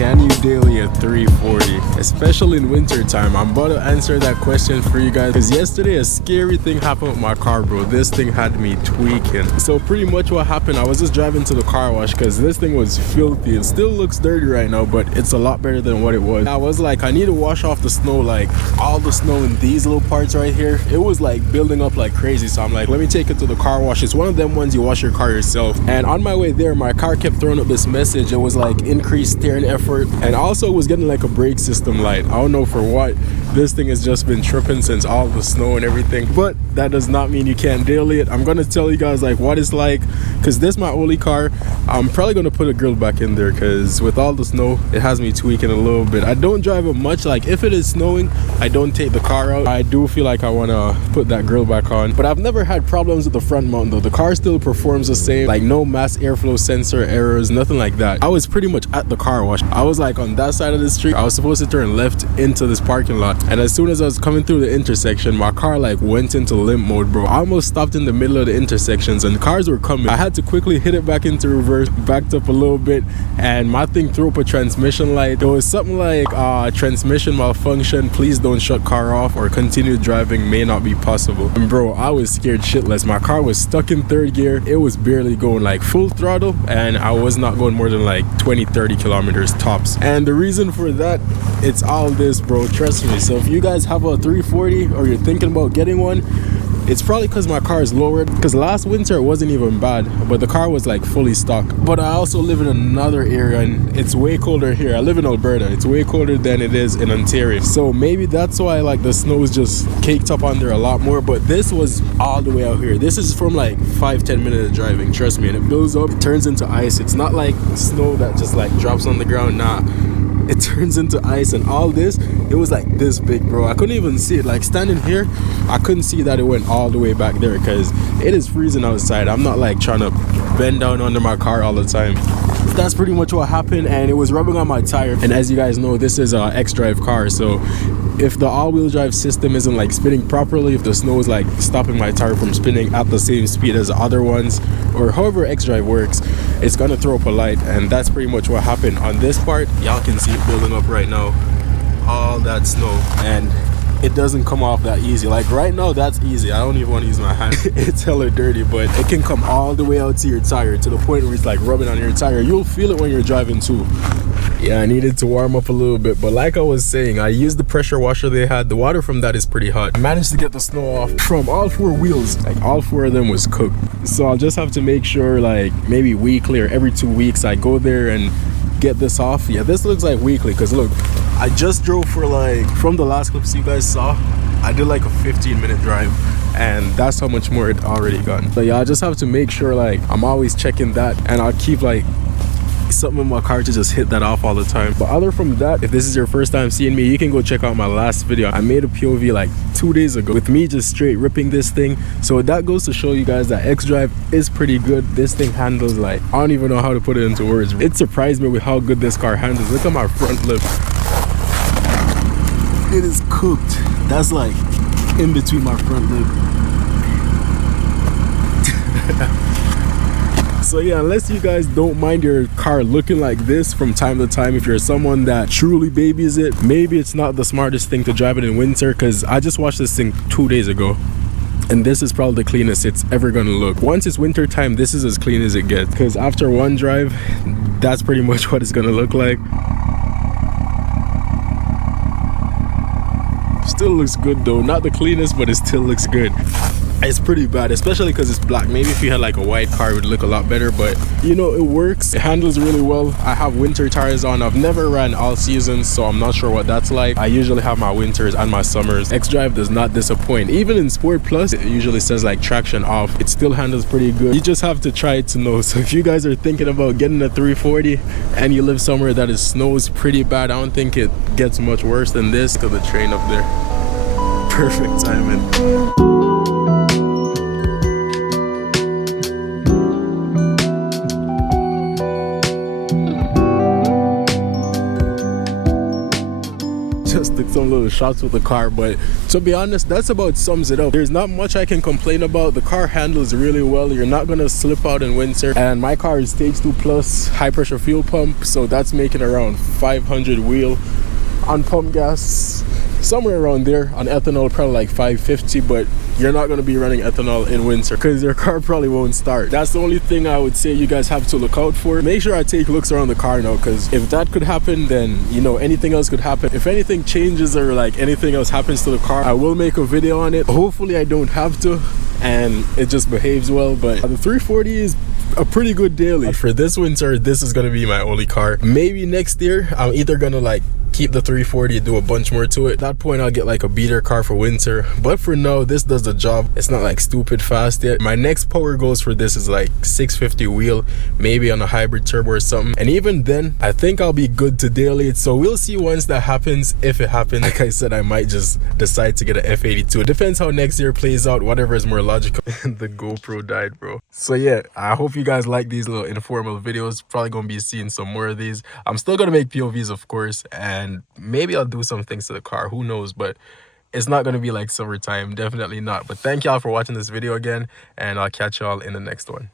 Can you daily a 340, especially in winter time? I'm about to answer that question for you guys, because yesterday a scary thing happened with my car, bro. This thing had me tweaking. So pretty much what happened, I was just driving to the car wash because this thing was filthy. It still looks dirty right now, but it's a lot better than what it was. I was like, I need to wash off the snow, like all the snow in these little parts right here. It was like building up like crazy. So I'm like, let me take it to the car wash. It's one of them ones you wash your car yourself. And on my way there, my car kept throwing up this message. It was like increased steering effort, and also it was getting like a brake system light. I don't know for what. This thing has just been tripping since all the snow and everything, but that does not mean you can't daily it. I'm gonna tell you guys like what it's like, because this is my only car. I'm probably gonna put a grill back in there because with all the snow it has me tweaking a little bit. I don't drive it much. Like if it is snowing, I don't take the car out. I do feel like I want to put that grill back on, but I've never had problems with the front mount though. The car still performs the same, like no mass airflow sensor errors, nothing like that. I was pretty much at the car wash. I was like on that side of the street. I was supposed to turn left into this parking lot, and as soon as I was coming through the intersection, my car like went into limp mode, bro. I almost stopped in the middle of the intersections and cars were coming. I had to quickly hit it back into reverse, backed up a little bit, and my thing threw up a transmission light. There was something like transmission malfunction, please don't shut car off, or continue driving may not be possible. And bro, I was scared shitless. My car was stuck in third gear. It was barely going like full throttle, and I was not going more than like 20-30 kilometers tops. And the reason for that, it's all this, bro, trust me. So if you guys have a 340 or you're thinking about getting one, it's probably because my car is lowered, because last winter it wasn't even bad, but the car was like fully stock. But I also live in another area and it's way colder here. I live in Alberta. It's way colder than it is in Ontario, so maybe that's why like the snow is just caked up on there a lot more. But this was all the way out here. This is from like 5-10 minutes of driving, trust me. And it builds up, it turns into ice. It's not like snow that just like drops on the ground. Nah, it turns into ice. And all this, it was like this big, bro. I couldn't even see it. Like standing here, I couldn't see that it went all the way back there because it is freezing outside. I'm not like trying to bend down under my car all the time. That's pretty much what happened, and it was rubbing on my tire. And as you guys know, this is a xDrive car, so if the all-wheel drive system isn't like spinning properly, if the snow is like stopping my tire from spinning at the same speed as the other ones, or however xDrive works, it's gonna throw up a light. And that's pretty much what happened on this part. Y'all can see it building up right now, all that snow, and it doesn't come off that easy. Like right now, that's easy. I don't even want to use my hand. It's hella dirty, but it can come all the way out to your tire, to the point where it's like rubbing on your tire. You'll feel it when you're driving too. Yeah, I needed to warm up a little bit, but like I was saying, I used the pressure washer they had. The water from that is pretty hot. I managed to get the snow off from all 4 wheels. Like all 4 of them was cooked. So I'll just have to make sure like maybe weekly or every 2 weeks I go there and get this off. Yeah, this looks like weekly, because look, I just drove for like, from the last clips you guys saw, I did like a 15-minute drive, and that's how much more it already gotten. So yeah, I just have to make sure like I'm always checking that, and I'll keep like something in my car to just hit that off all the time. But other from that, if this is your first time seeing me, you can go check out my last video. I made a POV like 2 days ago with me just straight ripping this thing. So that goes to show you guys that xDrive is pretty good. This thing handles like, I don't even know how to put it into words. It surprised me with how good this car handles. Look at my front lip. It is cooked. That's like in between my front lip. So yeah, unless you guys don't mind your car looking like this from time to time, if you're someone that truly babies it, maybe it's not the smartest thing to drive it in winter, because I just watched this thing 2 days ago, and this is probably the cleanest it's ever gonna look. Once it's winter time, this is as clean as it gets, because after one drive, that's pretty much what it's gonna look like. Still looks good though, not the cleanest, but it still looks good. It's pretty bad, especially because it's black. Maybe if you had like a white car, it would look a lot better, but you know, it works. It handles really well. I have winter tires on. I've never ran all seasons, so I'm not sure what that's like. I usually have my winters and my summers. xDrive does not disappoint. Even in Sport Plus, it usually says like traction off. It still handles pretty good. You just have to try it to know. So if you guys are thinking about getting a 340 and you live somewhere that is snows pretty bad, I don't think it gets much worse than this. To the train up there. Perfect timing. just took some little shots with the car, but to be honest, that's about sums it up. There's not much I can complain about. The car handles really well. You're not gonna slip out in winter, and my car is stage 2 plus high pressure fuel pump, so that's making around 500 wheel. On pump gas, somewhere around there. On ethanol, probably like 550, but you're not going to be running ethanol in winter because your car probably won't start. That's the only thing I would say you guys have to look out for. Make sure I take looks around the car now, because if that could happen, then you know anything else could happen. If anything changes or like anything else happens to the car, I will make a video on it. Hopefully I don't have to and it just behaves well, but the 340 is a pretty good daily. But for this winter, this is going to be my only car. Maybe next year I'm either going to like keep the 340 and do a bunch more to it. At that point I'll get like a beater car for winter, but for now this does the job. It's not like stupid fast yet. My next power goals for this is like 650 wheel, maybe on a hybrid turbo or something, and even then I think I'll be good to daily it. So we'll see once that happens. If it happens, like I said, I might just decide to get an F82. It depends how next year plays out, whatever is more logical. The GoPro died, bro. So yeah, I hope you guys like these little informal videos. Probably gonna be seeing some more of these. I'm still gonna make POVs, of course, and maybe I'll do some things to the car, who knows, but it's not going to be like summertime, definitely not. But thank y'all for watching this video again, and I'll catch y'all in the next one.